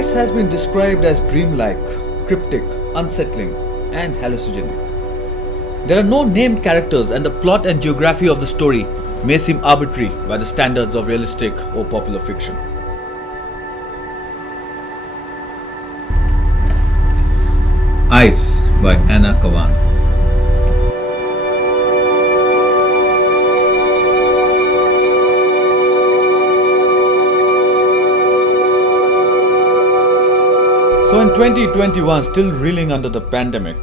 Ice has been described as dreamlike, cryptic, unsettling, and hallucinogenic. There are no named characters, and the plot and geography of the story may seem arbitrary by the standards of realistic or popular fiction. Ice by Anna Kavan. So in 2021, still reeling under the pandemic,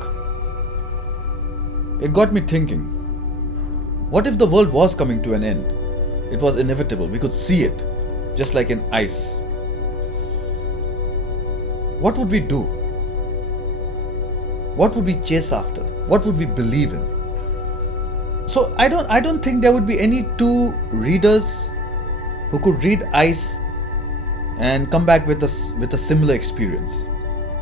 it got me thinking, what if the world was coming to an end? It was inevitable, we could see it, just like in ice. What would we do? What would we chase after? What would we believe in? So I don't think there would be any two readers who could read ice and come back with a similar experience.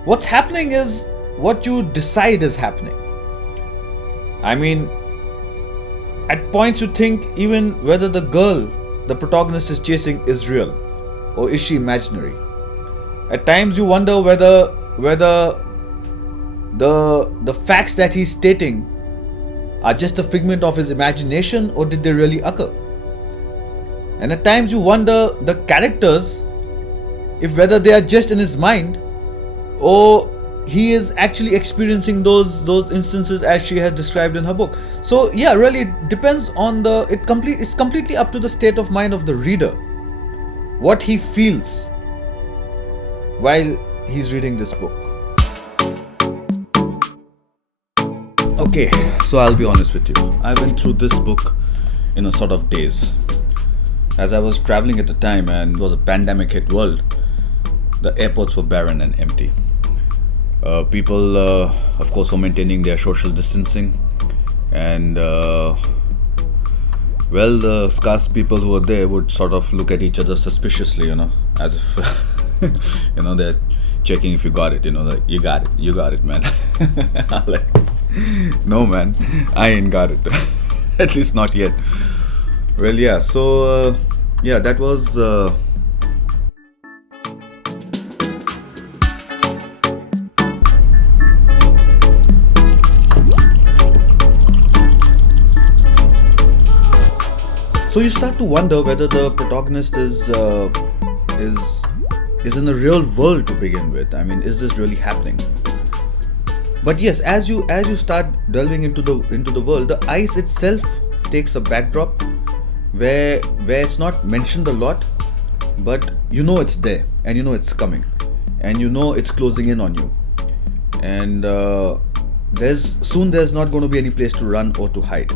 What's happening is what you decide is happening. I mean, at points you think even whether the girl the protagonist is chasing is real or is she imaginary. At times you wonder whether the facts that he's stating are just a figment of his imagination or did they really occur. And at times you wonder the characters, if whether they are just in his mind or he is actually experiencing those instances as she has described in her book. So yeah, really it depends on it's completely up to the state of mind of the reader, what he feels while he's reading this book. Okay, so I'll be honest with you. I went through this book in a sort of daze. As I was traveling at the time and it was a pandemic hit world, the airports were barren and empty. People, of course, were maintaining their social distancing, and the scarce people who were there would sort of look at each other suspiciously, as if, they're checking if you got it, like, you got it, man. I'm like, no, man, I ain't got it. At least not yet. Well, yeah, so, that was... So you start to wonder whether the protagonist is in the real world to begin with. I mean, is this really happening? But yes, as you start delving into the world, the ice itself takes a backdrop where it's not mentioned a lot, but it's there and it's coming, and it's closing in on you, and there's not going to be any place to run or to hide.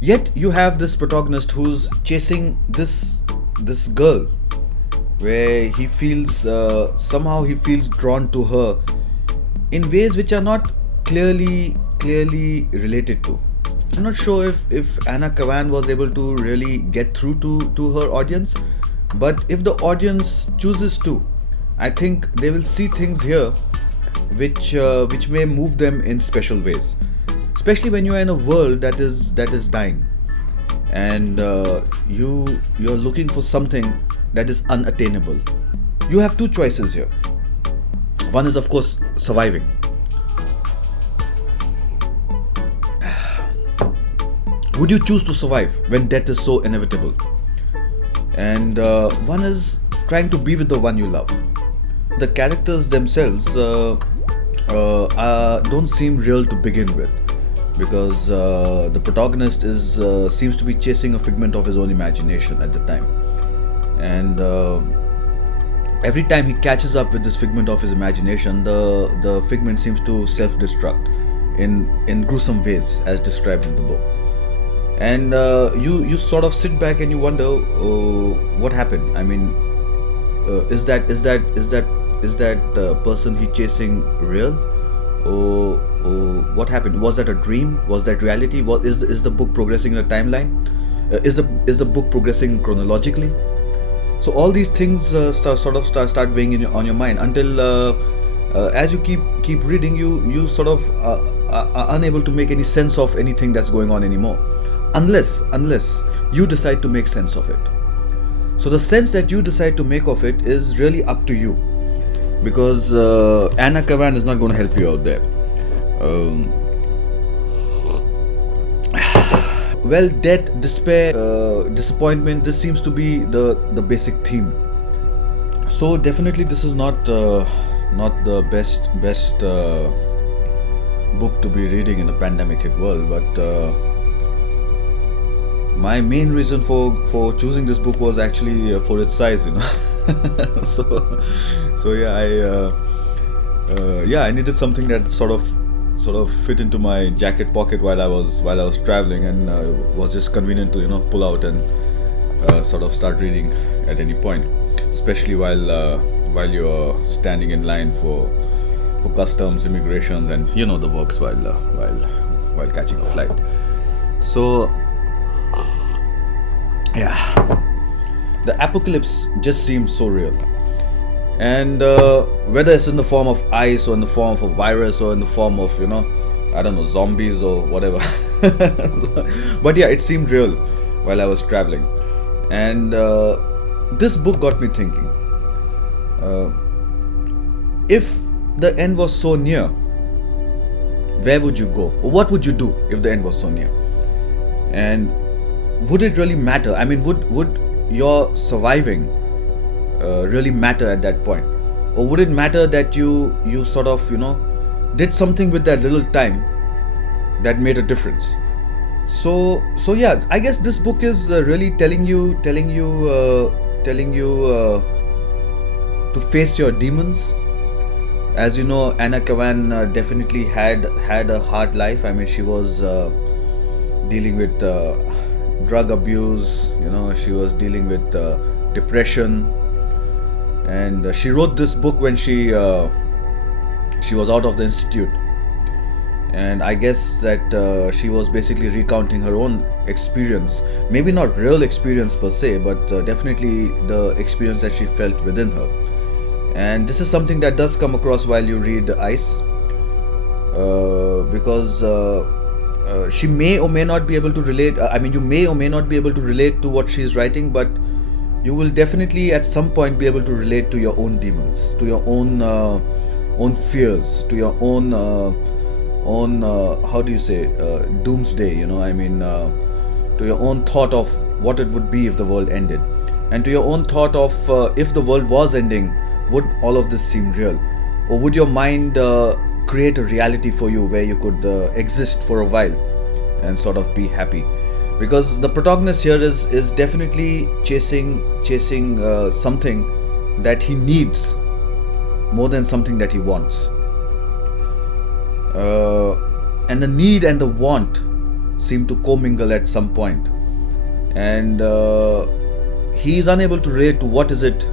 Yet you have this protagonist who's chasing this girl, where he feels somehow he feels drawn to her in ways which are not clearly related to. I'm not sure if Anna Kavan was able to really get through to her audience, but if the audience chooses to, I think they will see things here which may move them in special ways. Especially when you are in a world that is dying, and you're looking for something that is unattainable. You have two choices here. One is, of course, surviving. Would you choose to survive when death is so inevitable? And one is trying to be with the one you love. The characters themselves don't seem real to begin with, because the protagonist seems to be chasing a figment of his own imagination at the time, and every time he catches up with this figment of his imagination, the figment seems to self-destruct in gruesome ways as described in the book. And you sort of sit back and you wonder what happened. I mean, is that person he chasing real? Or what happened? Was that a dream? Was that reality? What is the book progressing in a timeline? Is the book progressing chronologically? So all these things start weighing on your mind until as you keep reading, you sort of are unable to make any sense of anything that's going on anymore, unless you decide to make sense of it. So the sense that you decide to make of it is really up to you. because Anna Kavan is not going to help you out there. Um, well, death, despair, disappointment. This seems to be the basic theme. So definitely, this is not the best book to be reading in a pandemic hit world. But my main reason for choosing this book was actually for its size, so yeah, I needed something that sort of fit into my jacket pocket while I was traveling, and was just convenient to pull out and sort of start reading at any point, especially while you're standing in line for customs, immigrations, and the works while catching a flight. So yeah, the apocalypse just seems so real. And whether it's in the form of ice, or in the form of a virus, or in the form of I don't know, zombies or whatever. But yeah, it seemed real while I was traveling. And this book got me thinking, if the end was so near, where would you go, or what would you do if the end was so near? And would it really matter? I mean, would your surviving really matter at that point, or would it matter that you sort of did something with that little time that made a difference? So yeah, I guess this book is really telling you to face your demons. As you know, Anna Kavan definitely had a hard life. I mean, she was dealing with drug abuse. She was dealing with depression, and she wrote this book when she was out of the institute. And I guess that she was basically recounting her own experience, maybe not real experience per se, but definitely the experience that she felt within her. And this is something that does come across while you read Ice, because she may or may not be able to relate. I mean, you may or may not be able to relate to what she is writing, but you will definitely at some point be able to relate to your own demons, to your own fears, to your own how do you say, doomsday. I mean, to your own thought of what it would be if the world ended, and to your own thought of if the world was ending, would all of this seem real, or would your mind create a reality for you where you could exist for a while and sort of be happy? Because the protagonist here is definitely chasing something that he needs more than something that he wants, and the need and the want seem to commingle at some point, and he is unable to relate to what is it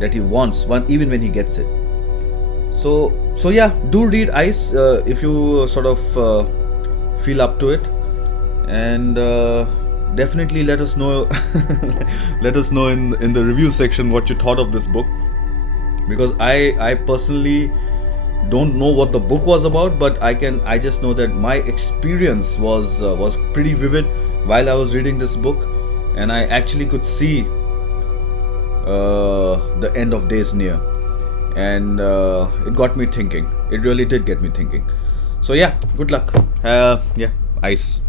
that he wants, even when he gets it. So yeah, do read Ice if you sort of feel up to it, and definitely let us know let us know in the review section what you thought of this book, because I personally don't know what the book was about, but I just know that my experience was pretty vivid while I was reading this book, and I actually could see the end of days near, and it got me thinking. It really did get me thinking. So yeah, good luck. Yeah, Ice.